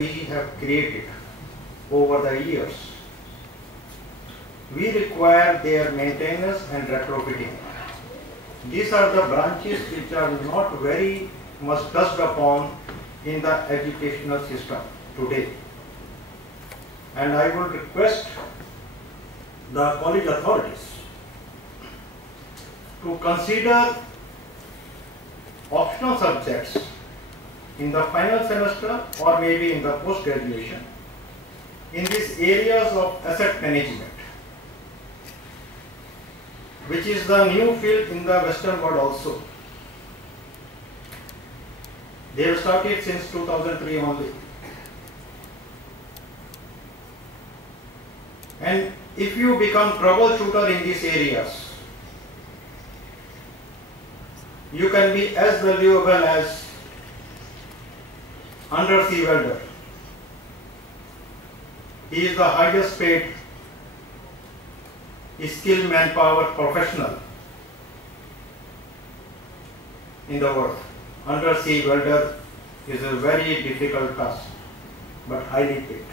we have created over the years, we require their maintenance and retrofitting. These are the branches which are not very much touched upon in the educational system today. And I would request the college authorities to consider optional subjects in the final semester or maybe in the post-graduation in these areas of asset management, which is the new field in the Western world also. They have started since 2003 only. And if you become troubleshooter in these areas, you can be as valuable as undersea welder. He is the highest paid skilled manpower professional in the world. Undersea welder is a very difficult task, but highly paid.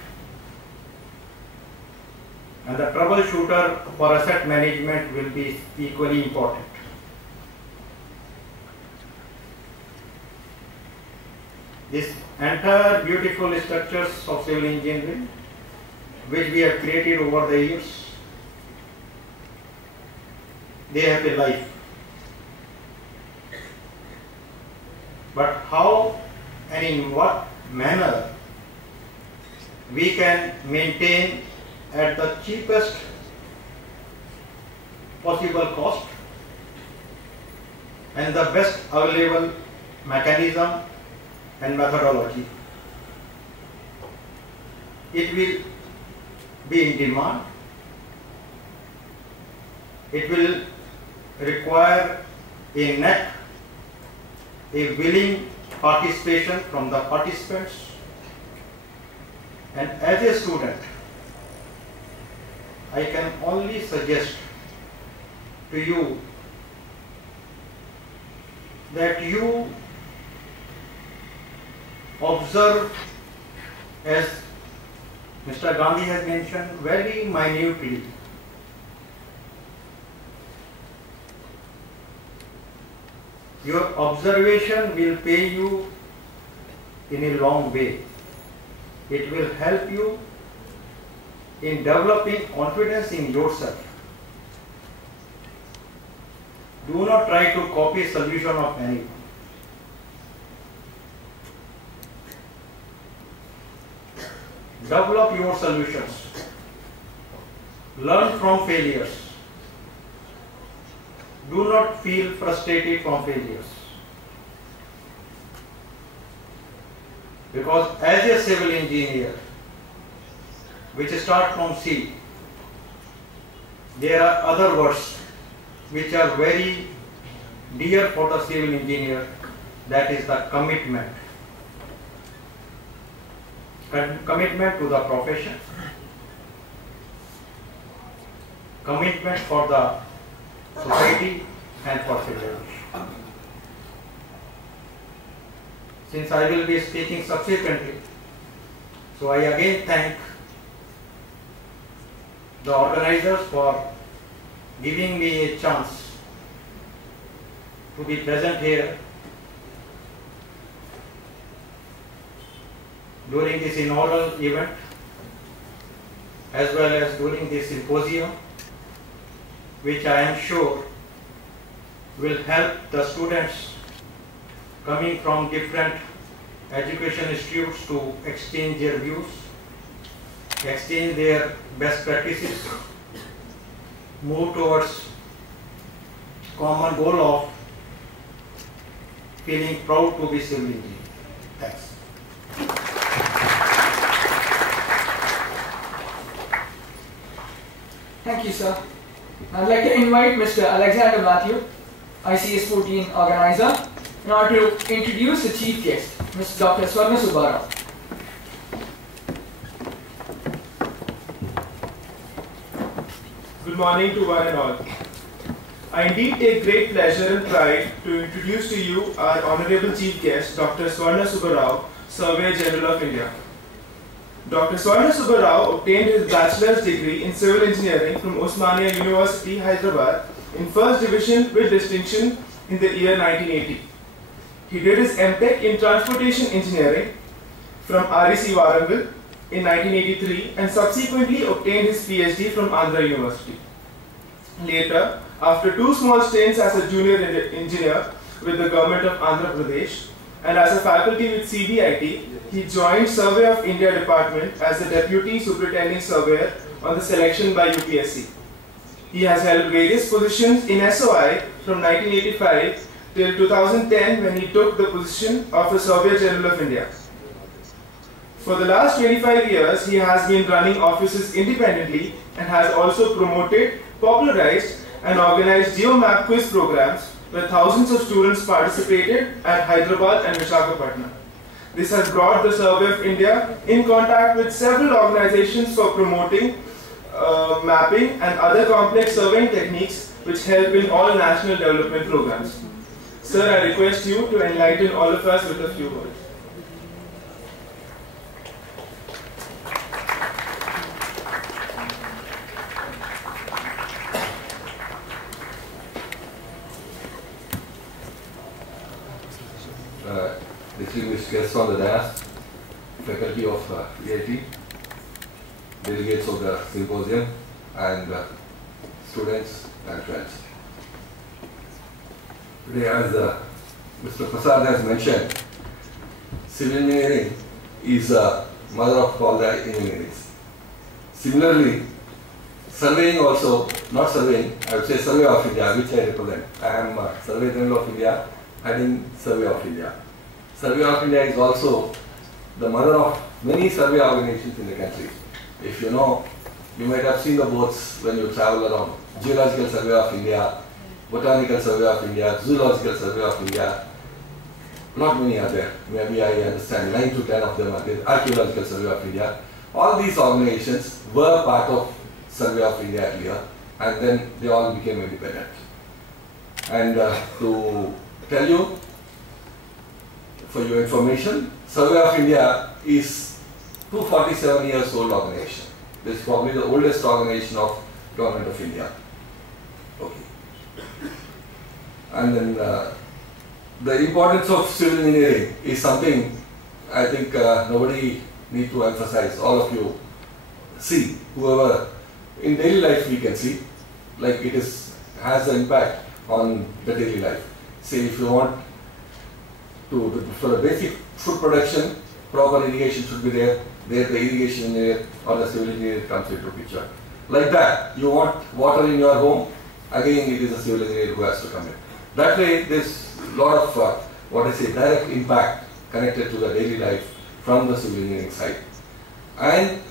And the troubleshooter for asset management will be equally important. This entire beautiful structures of civil engineering, which we have created over the years, they have a life. But how and in what manner we can maintain at the cheapest possible cost and the best available mechanism and methodology. It will be in demand. It will require a net, a willing participation from the participants. And as a student, I can only suggest to you that you observe, as Mr. Gandhi has mentioned, very minutely your observation will pay you in a long way. It will help you in developing confidence in yourself. Do not try to copy solution of anyone. Develop your solutions. Learn from failures. Do not feel frustrated from failures. Because as a civil engineer, which start from C, there are other words which are very dear for the civil engineer, that is the commitment. Commitment to the profession, commitment for the society and for civilization. Since I will be speaking subsequently, so I again thank the organizers for giving me a chance to be present here during this inaugural event as well as during this symposium, which I am sure will help the students coming from different education institutes to exchange their views, exchange their best practices, move towards common goal of feeling proud to be civil engineer. Thanks. Thank you, sir. I'd like to invite Mr. Alexander Matthew, ICS 14 organizer, in order to introduce the chief guest, Ms. Dr. Swarna Subbarao. Good morning to one and all. I indeed take great pleasure and pride to introduce to you our Honorable Chief Guest, Dr. Swarna Subbarao, Surveyor General of India. Dr. Swarna Subbarao obtained his bachelor's degree in civil engineering from Osmania University, Hyderabad in first division with distinction in the year 1980. He did his M.Tech in transportation engineering from REC Warangal in 1983 and subsequently obtained his PhD from Andhra University. Later, after 2 small stints as a junior engineer with the government of Andhra Pradesh and as a faculty with CBIT, he joined Survey of India Department as the Deputy Superintending Surveyor on the selection by UPSC. He has held various positions in SOI from 1985 till 2010 when he took the position of the Surveyor General of India. For the last 25 years, he has been running offices independently and has also promoted, popularized and organized GeoMap quiz programs where thousands of students participated at Hyderabad and Visakhapatnam. This has brought the Survey of India in contact with several organizations for promoting mapping and other complex surveying techniques which help in all national development programs. Sir, I request you to enlighten all of us with a few words. Distinguished guests on the dais, faculty of EIT, delegates of the symposium, and students and friends. Today, as Mr. Prasad has mentioned, civil engineering is the mother of all the engineerings. Similarly, surveying also, not surveying, I would say Survey of India, which I represent. I am Survey General of India, heading Survey of India. Survey of India is also the mother of many survey organizations in the country. If you know, you might have seen the boards when you travel around. Geological Survey of India, Botanical Survey of India, Zoological Survey of India. Not many are there. Maybe I understand 9 to 10 of them are there. Archaeological Survey of India. All these organizations were part of Survey of India earlier, and then they all became independent. And to tell you, for your information, Survey of India is 247 years old organization. This is probably the oldest organization of Government of India. Okay. And then the importance of civil engineering is something I think nobody need to emphasize. All of you see, whoever in daily life we can see, like it has an impact on the daily life. Say if you want for the basic food production, proper irrigation should be there. There the irrigation engineer or the civil engineer comes into picture. Like that, you want water in your home, again it is a civil engineer who has to come in. That way there's a lot of direct impact connected to the daily life from the civil engineering side. And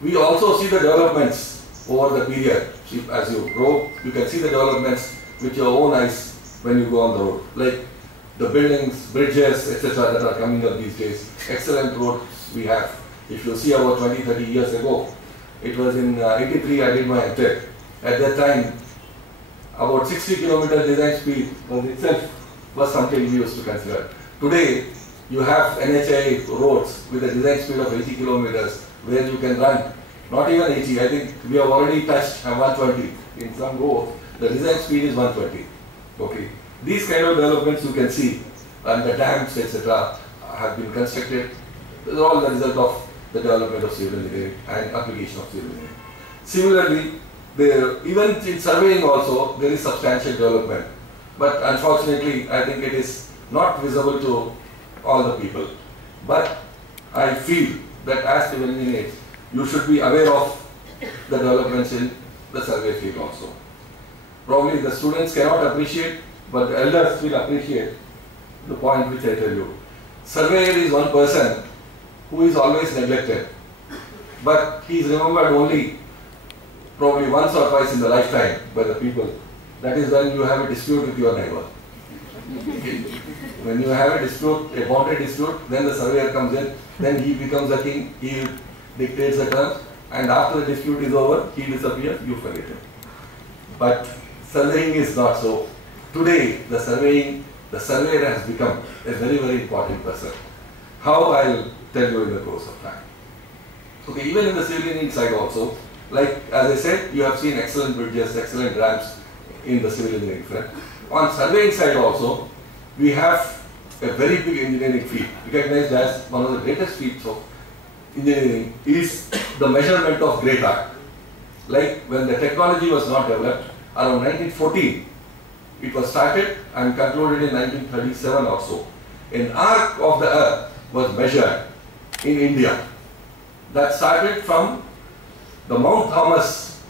we also see the developments over the period. As you grow, you can see the developments with your own eyes when you go on the road. Like the buildings, bridges, etc. that are coming up these days. Excellent roads we have. If you see about 20-30 years ago, it was in 83 I did my M.Tech. At that time, about 60 km design speed was something we used to consider. Today, you have NHAI roads with a design speed of 80 kilometers where you can run, not even 80, I think we have already touched 120. In some roads, the design speed is 120. Okay. These kind of developments you can see, and the dams, etc. have been constructed. These are all the result of the development of civil engineering and application of civil engineering. Similarly, even in surveying also, there is substantial development. But unfortunately, I think it is not visible to all the people. But I feel that as civil engineers, you should be aware of the developments in the survey field also. Probably the students cannot appreciate, but the elders will appreciate the point which I tell you. Surveyor is one person who is always neglected, but he is remembered only probably once or twice in the lifetime by the people. That is when you have a dispute with your neighbor. When you have a dispute, a boundary dispute, then the surveyor comes in, then he becomes a king, he dictates the terms, and after the dispute is over, he disappears, you forget him. But surveying is not so. Today, the surveyor has become a very, very important person. How, I'll tell you in the course of time. Okay, even in the civil engineering side also, like as I said, you have seen excellent bridges, excellent ramps in the civil engineering front. On surveying side also, we have a very big engineering feat, recognized as one of the greatest feats of engineering is the measurement of great art. Like when the technology was not developed, around 1914, it was started and concluded in 1937 or so. An arc of the earth was measured in India. That started from the Mount Thomas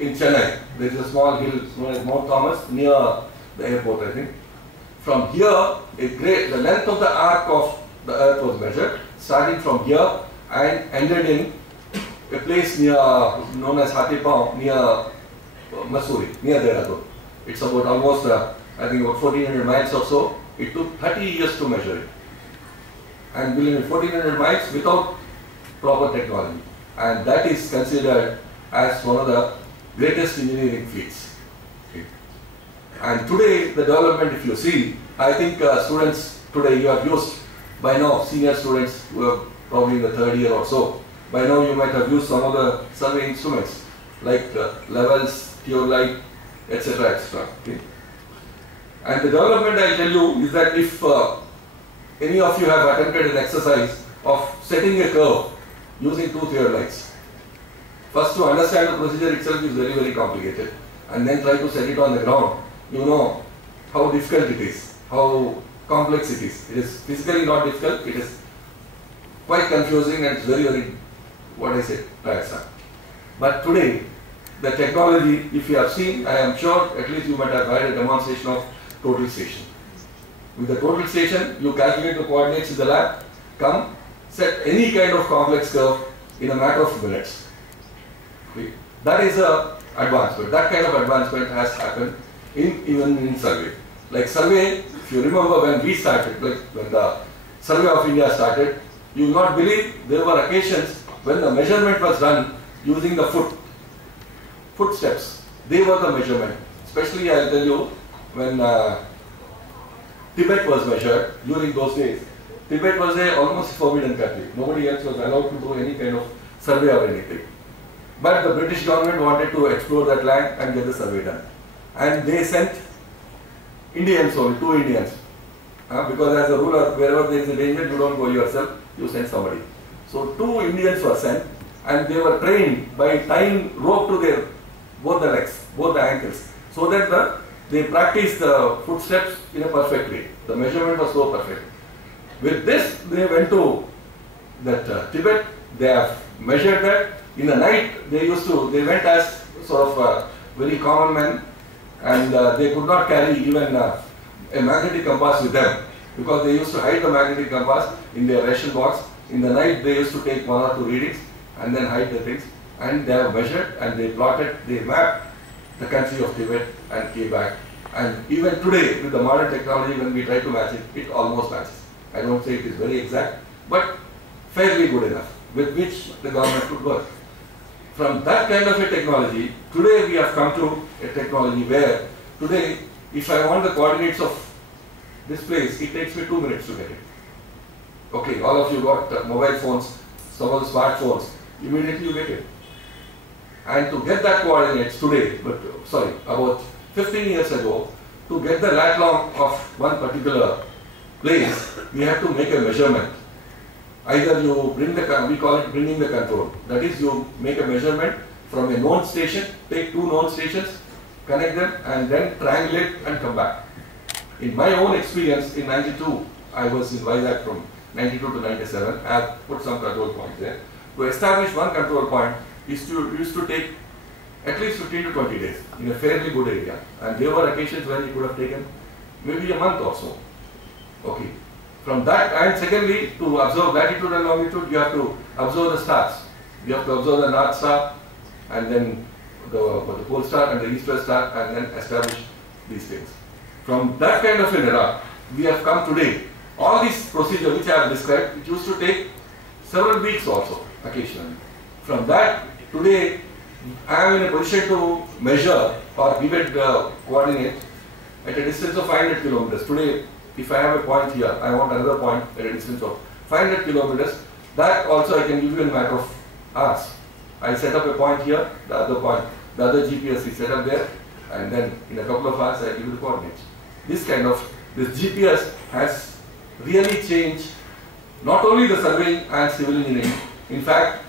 in Chennai. There is a small hill known as Mount Thomas near the airport, I think. From here, the length of the arc of the earth was measured, starting from here and ended in a place near, known as Hatipam, near Mussoorie, near Dehradun. It's about almost, I think about 1400 miles or so. It took 30 years to measure it. And believe me, 1400 miles without proper technology. And that is considered as one of the greatest engineering feats. Okay. And today, the development, if you see, I think students today, you have used by now, senior students who are probably in the third year or so, by now you might have used some of the survey instruments like levels, theodolite, etc. etc. Okay. And the development, I tell you, is that if any of you have attempted an exercise of setting a curve using two theodolites, first to understand the procedure itself is very, very complicated, and then try to set it on the ground, you know how difficult it is, how complex it is. It is physically not difficult, it is quite confusing and it's very, very, what I say, tiresome. But today, the technology, if you have seen, I am sure at least you might have had a demonstration of total station. With the total station, you calculate the coordinates in the lab, come, set any kind of complex curve in a matter of minutes. Okay. That is an advancement. That kind of advancement has happened even in survey. Like survey, if you remember when we started, like when the Survey of India started, you will not believe there were occasions when the measurement was done using the footsteps. They were the measurement. Especially, I will tell you, when Tibet was measured during those days, Tibet was a almost forbidden country. Nobody else was allowed to do any kind of survey or anything. But the British government wanted to explore that land and get the survey done. And they sent Indians only, 2 Indians. Because as a ruler, wherever there is a danger, you don't go yourself, you send somebody. So 2 Indians were sent, and they were trained by tying rope to their both the legs, both the ankles, so that they practiced the footsteps in a perfect way. The measurement was so perfect. With this, they went to that Tibet. They have measured that. In the night, they went as sort of very common men, and they could not carry even a magnetic compass with them, because they used to hide the magnetic compass in their ration box. In the night, they used to take 1 or 2 readings and then hide the things. And they have measured and they plotted, they mapped the country of Tibet and came back. And even today, with the modern technology, when we try to match it, it almost matches. I don't say it is very exact, but fairly good enough, with which the government could work. From that kind of a technology, today we have come to a technology where, today, if I want the coordinates of this place, it takes me 2 minutes to get it. Okay, all of you got mobile phones, some of the smartphones, immediately you get it. And to get that coordinates today, about 15 years ago, to get the lat long of one particular place, we have to make a measurement. Either you bring we call it bringing the control. That is, you make a measurement from a known station, take 2 known stations, connect them, and then triangulate and come back. In my own experience, in 92, I was in Vizag from 92 to 97. I have put some control points there. To establish one control point used to take at least 15 to 20 days in a fairly good area. And there were occasions when it could have taken maybe a month or so. Okay. From that, and secondly, to observe latitude and longitude, you have to observe the stars. You have to observe the North Star, and then the Pole Star and the East-West Star, and then establish these things. From that kind of an era, we have come today. All these procedures which I have described, it used to take several weeks also, occasionally. From that, today, I am in a position to measure or give it coordinate at a distance of 500 kilometers. Today, if I have a point here, I want another point at a distance of 500 kilometers. That also I can give you in a matter of hours. I set up a point here, the other GPS is set up there, and then in a couple of hours I give you the coordinates. This GPS has really changed not only the surveying and civil engineering, in fact,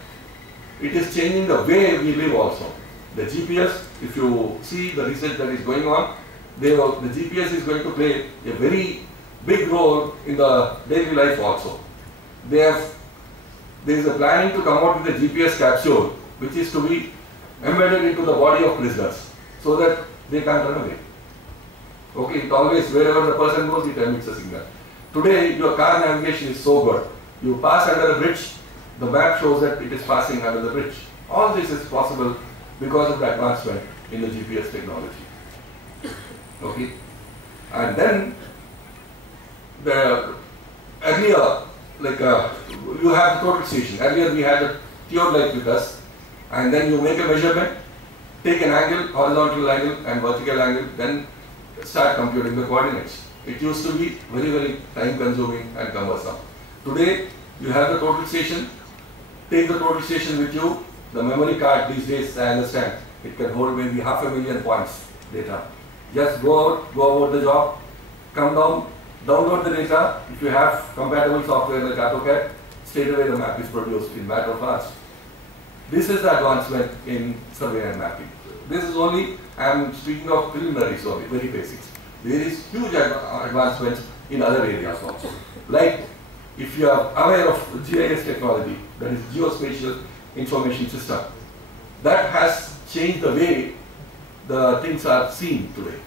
it is changing the way we live also. The GPS, if you see the research that is going on, the GPS is going to play a very big role in the daily life also. There is a planning to come out with a GPS capsule which is to be embedded into the body of prisoners so that they can't run away. Okay, it always, wherever the person goes, it emits a signal. Today, your car navigation is so good. You pass under a bridge, the map shows that it is passing under the bridge. All this is possible because of the advancement in the GPS technology. Okay, and then the earlier, you have the total station. Earlier we had a theodolite with us, and then you make a measurement, take an angle, horizontal angle and vertical angle, then start computing the coordinates. It used to be very, very time consuming and cumbersome. Today you have the total station, take the total station with you. The memory card these days, I understand, it can hold maybe 500,000 points data. Just go about the job, come down, download the data. If you have compatible software like AutoCAD, straight away the map is produced in matter of hours. This is the advancement in survey and mapping. This is only, I am speaking of preliminaries only, very basics. There is huge advancements in other areas also. Like, if you are aware of GIS technology, that is Geospatial Information System, that has changed the way the things are seen today.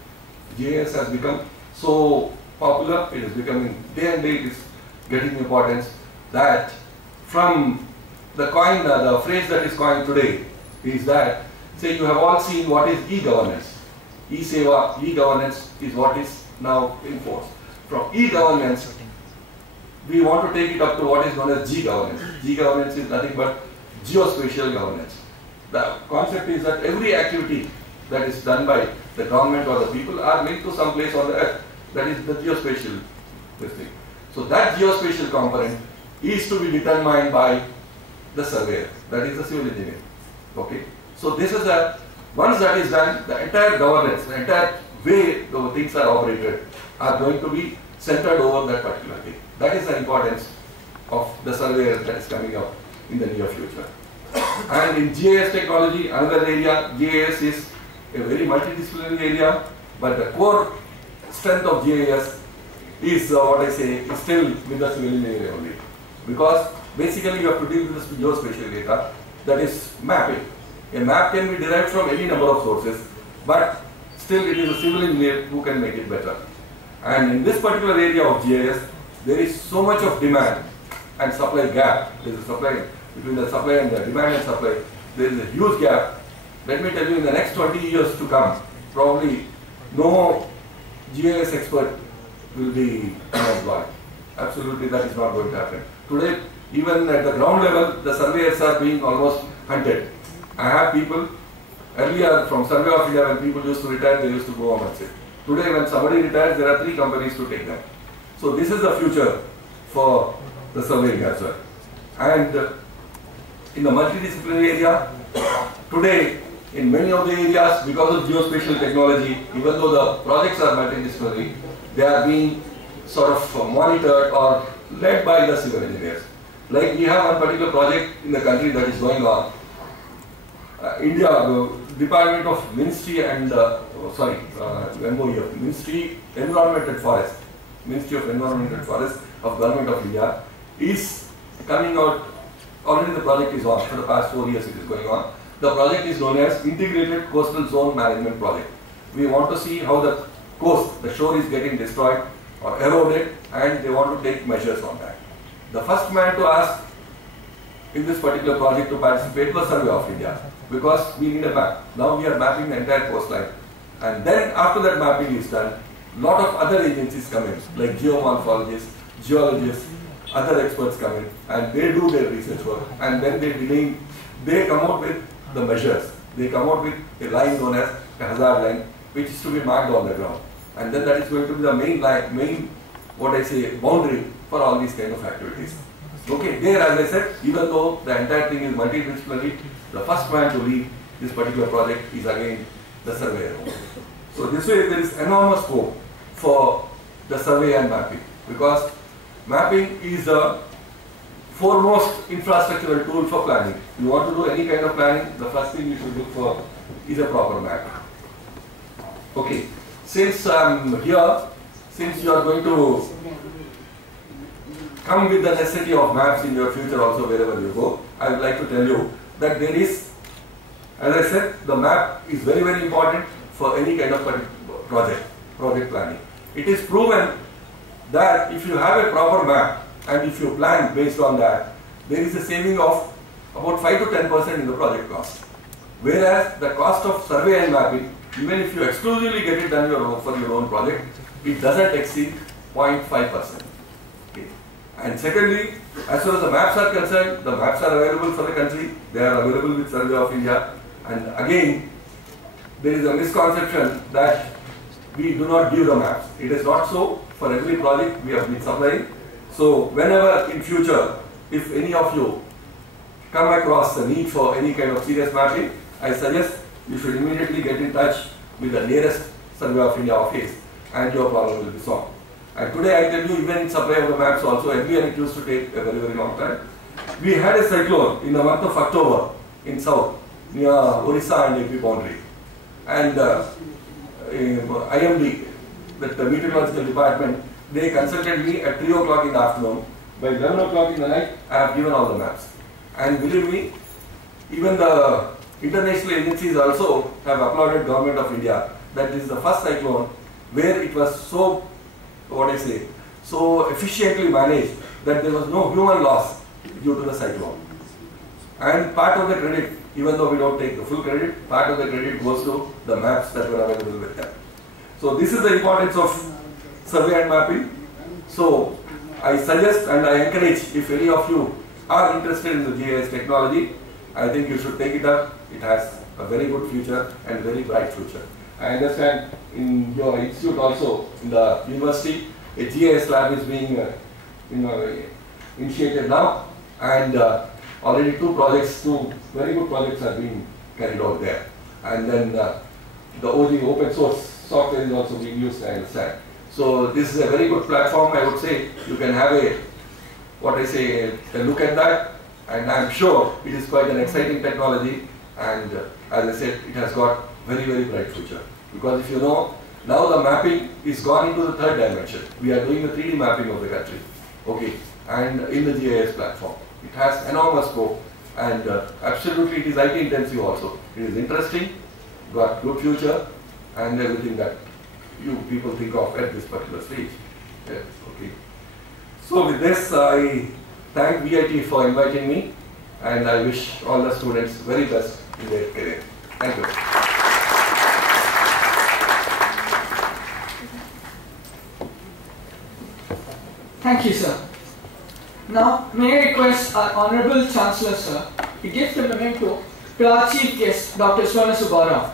GIS has become so popular, it is becoming day and day, it is getting importance, that from the coin, the phrase that is coined today is that, say you have all seen what is e-governance. E-Seva, e-governance is what is now in force. From e-governance, we want to take it up to what is known as G-governance. G-governance is nothing but geospatial governance. The concept is that every activity that is done by the government or the people are linked to some place on the earth. That is the geospatial thing. So that geospatial component is to be determined by the surveyor, that is the civil engineer. Okay. So this is a, once that is done, the entire governance, the entire way the things are operated are going to be centered over that particular thing. That is the importance of the surveyor that is coming up in the near future. And in GIS technology, another area, GIS is a very multidisciplinary area, but the core strength of GIS is what I say is still with the civil engineering only. Because basically you have to deal with the geospatial data, that is mapping. A map can be derived from any number of sources, but still it is a civil engineer who can make it better. And in this particular area of GIS, there is so much of demand and supply gap. There is a supply between the supply and the demand and supply. There is a huge gap. Let me tell you, in the next 20 years to come, probably no GIS expert will be unemployed. Absolutely, that is not going to happen. Today, even at the ground level, the surveyors are being almost hunted. I have people, earlier from Survey of India, when people used to retire, they used to go home and sit. Today, when somebody retires, there are 3 companies to take them. So this is the future for the surveying as well. And in the multidisciplinary area, today, in many of the areas, because of geospatial technology, even though the projects are multidisciplinary, they are being sort of monitored or led by the civil engineers. Like we have one particular project in the country that is going on. India, the Department of Ministry and, Ministry Environment and Forest, Ministry of Environment and Forest of Government of India is coming out, already the project is on, for the past 4 years it is going on. The project is known as Integrated Coastal Zone Management Project. We want to see how the coast, the shore is getting destroyed or eroded, and they want to take measures on that. The first man to ask in this particular project to participate was Survey of India, because we need a map. Now we are mapping the entire coastline, and then after that mapping is done, lot of other agencies come in, like geomorphologists, geologists, other experts come in, and they do their research work, and then they come out with the measures. They come out with a line known as a hazard line, which is to be marked on the ground, and then that is going to be the main line, boundary for all these kind of activities. Okay, there as I said, even though the entire thing is multidisciplinary, the first man to lead this particular project is again the surveyor. So this way there is enormous scope for the survey and mapping, because mapping is the foremost infrastructural tool for planning. You want to do any kind of planning, the first thing you should look for is a proper map. Okay, since I'm here, since you are going to come with the necessity of maps in your future also wherever you go, I would like to tell you that there is, as I said, the map is very, very important for any kind of project planning. It is proven that if you have a proper map and if you plan based on that, there is a saving of about 5 to 10% in the project cost. Whereas the cost of survey and mapping, even if you exclusively get it done for your own project, it doesn't exceed 0.5%. Okay. And secondly, as far as the maps are concerned, the maps are available for the country, they are available with Survey of India. And again, there is a misconception that we do not give the maps. It is not so. For every project we have been supplying. So whenever in future, if any of you come across the need for any kind of serious mapping, I suggest you should immediately get in touch with the nearest Survey of India office and your problem will be solved. And today I tell you, even in supply of the maps also, earlier it used to take a very, very long time. We had a cyclone in the month of October in south, near Orissa and AP boundary. And IMD, the meteorological department, they consulted me at 3 o'clock in the afternoon. By 11 o'clock in the night, I have given all the maps. And believe me, even the international agencies also have applauded Government of India that this is the first cyclone where it was so, so efficiently managed that there was no human loss due to the cyclone. And part of the credit, even though we don't take the full credit, part of the credit goes to the maps that were available with them. So this is the importance of survey and mapping. So I suggest and I encourage, if any of you are interested in the GIS technology, I think you should take it up. It has a very good future and very bright future. I understand in your institute also, in the university, a GIS lab is being initiated now, and already two very good projects are being carried out there. And then the OG open source software is also being used, I understand. So this is a very good platform, I would say. You can have a look at that, and I'm sure it is quite an exciting technology, and as I said, it has got very, very bright future. Because if you know, now the mapping is gone into the third dimension. We are doing the 3D mapping of the country, okay, and in the GIS platform. It has enormous scope, and absolutely it is IT intensive also. It is interesting, got good future, and everything that you people think of at this particular stage. Yeah, okay. So with this, I thank VIT for inviting me, and I wish all the students very best in their career. Thank you. Thank you, sir. Now, may I request our Honorable Chancellor, sir, to give the memento to our Chief Guest, Dr. Swarna Subbarao.